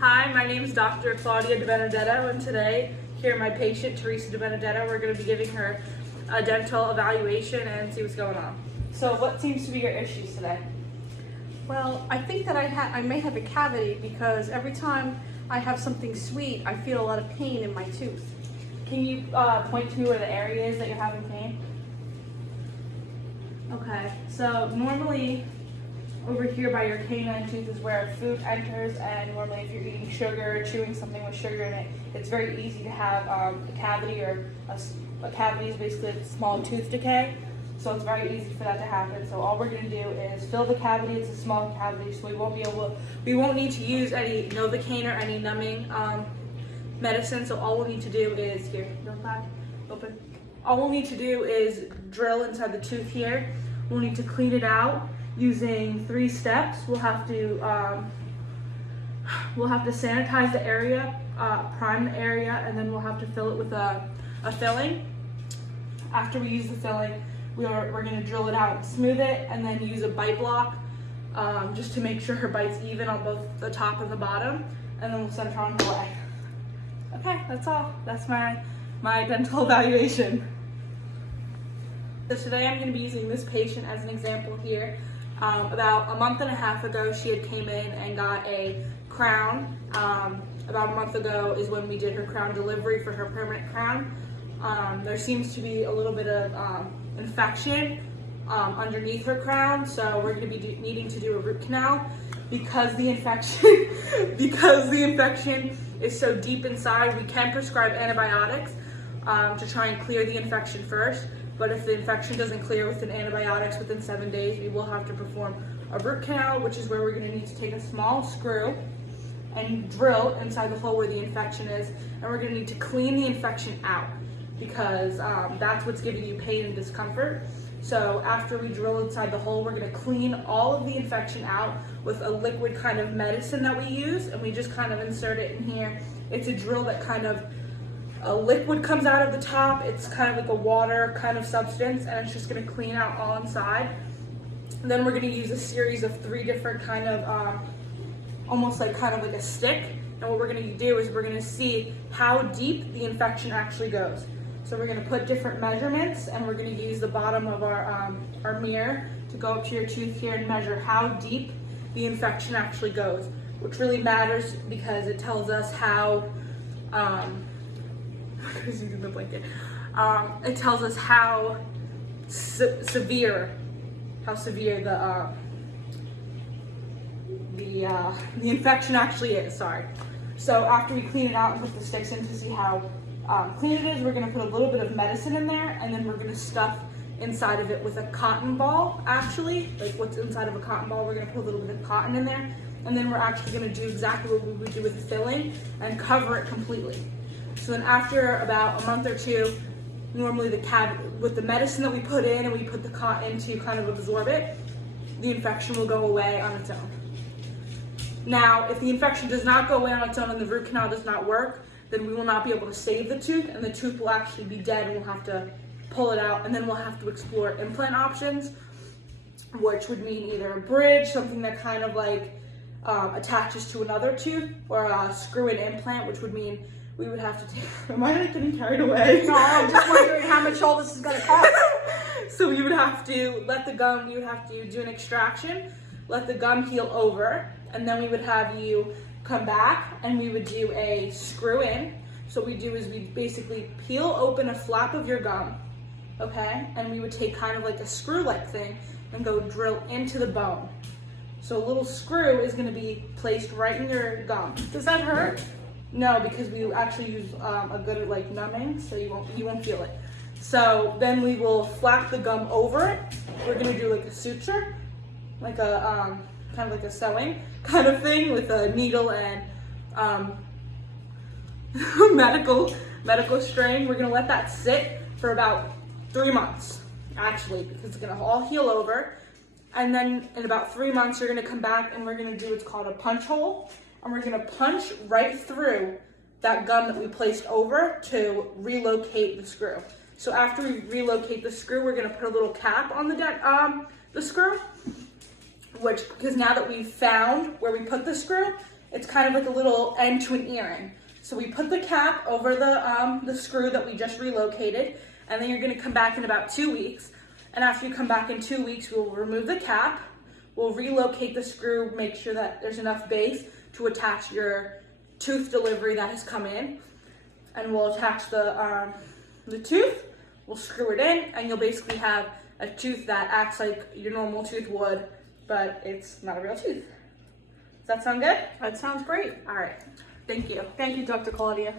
Hi, my name is Dr. Claudia DiBenedetto, and today, here my patient, Teresa DiBenedetto, we're going to be giving her a dental evaluation and see what's going on. So what seems to be your issues today? Well, I think that I may have a cavity because every time I have something sweet, I feel a lot of pain in my tooth. Can you point to me where the area is that you're having pain? Okay, so normally over here by your canine tooth is where food enters, and normally if you're eating sugar or chewing something with sugar in it, it's very easy to have a cavity, or a cavity is basically a small tooth decay, so it's very easy for that to happen. So all we're going to do is fill the cavity. It's a small cavity, so we won't need to use any Novocaine or any numbing medicine. So all we'll need to do is, here, go back, open. All we'll need to do is drill inside the tooth here. We'll need to clean it out using 3 steps. We'll have to sanitize the area, prime the area, and then we'll have to fill it with a filling. After we use the filling, we're going to drill it out and smooth it, and then use a bite block just to make sure her bite's even on both the top and the bottom, and then we'll send her on her way. Okay, that's all. That's my dental evaluation. So today I'm going to be using this patient as an example here. About a month and a half ago, she had came in and got a crown. About a month ago is when we did her crown delivery for her permanent crown. There seems to be a little bit of infection underneath her crown, so we're going to be needing to do a root canal because the infection is so deep inside. We can prescribe antibiotics to try and clear the infection first. But if the infection doesn't clear within antibiotics within 7 days, we will have to perform a root canal, which is where we're going to need to take a small screw and drill inside the hole where the infection is, and we're going to need to clean the infection out because that's what's giving you pain and discomfort. So after we drill inside the hole, we're going to clean all of the infection out with a liquid kind of medicine that we use, and we just kind of insert it in here. It's a drill that kind of a liquid comes out of the top. It's kind of like a water kind of substance, and it's just going to clean out all inside. And then we're going to use a series of 3 different kind of almost like kind of like a stick, and what we're going to do is we're going to see how deep the infection actually goes. So we're going to put different measurements, and we're going to use the bottom of our mirror to go up to your tooth here and measure how deep the infection actually goes, which really matters because it tells us how using the blanket. It tells us how severe the infection actually is. Sorry. So after we clean it out and put the sticks in to see how clean it is, we're going to put a little bit of medicine in there, and then we're going to stuff inside of it with a cotton ball. Actually, like what's inside of a cotton ball, we're going to put a little bit of cotton in there, and then we're actually going to do exactly what we would do with the filling and cover it completely. So then after about a month or 2, normally with the medicine that we put in and we put the cotton to kind of absorb it, the infection will go away on its own. Now, if the infection does not go away on its own and the root canal does not work, then we will not be able to save the tooth, and the tooth will actually be dead, and we'll have to pull it out, and then we'll have to explore implant options, which would mean either a bridge, something that kind of like attaches to another tooth, or a screw-in implant, which would mean we would have to take. Am I like getting carried away? No, I'm just wondering how much all this is going to cost. So we would have to do an extraction, let the gum heal over, and then we would have you come back and we would do a screw in. So what we do is we basically peel open a flap of your gum, okay? And we would take kind of like a screw-like thing and go drill into the bone. So a little screw is going to be placed right in your gum. Does that hurt? No, because we actually use a good like numbing, so you won't feel it. So then we will flap the gum over it. We're gonna do like a suture, like a kind of like a sewing kind of thing with a needle and medical string. We're gonna let that sit for about 3 months, actually, because it's gonna all heal over. And then in about 3 months, you're gonna come back and we're gonna do what's called a punch hole. And we're gonna punch right through that gum that we placed over to relocate the screw. So after we relocate the screw, we're gonna put a little cap on the screw, because now that we've found where we put the screw, it's kind of like a little end to an earring. So we put the cap over the screw that we just relocated, and then you're gonna come back in about 2 weeks. And after you come back in 2 weeks, we'll remove the cap, we'll relocate the screw, make sure that there's enough base to attach your tooth delivery that has come in. And we'll attach the tooth, we'll screw it in, and you'll basically have a tooth that acts like your normal tooth would, but it's not a real tooth. Does that sound good? That sounds great. All right, thank you. Thank you, Dr. Claudia.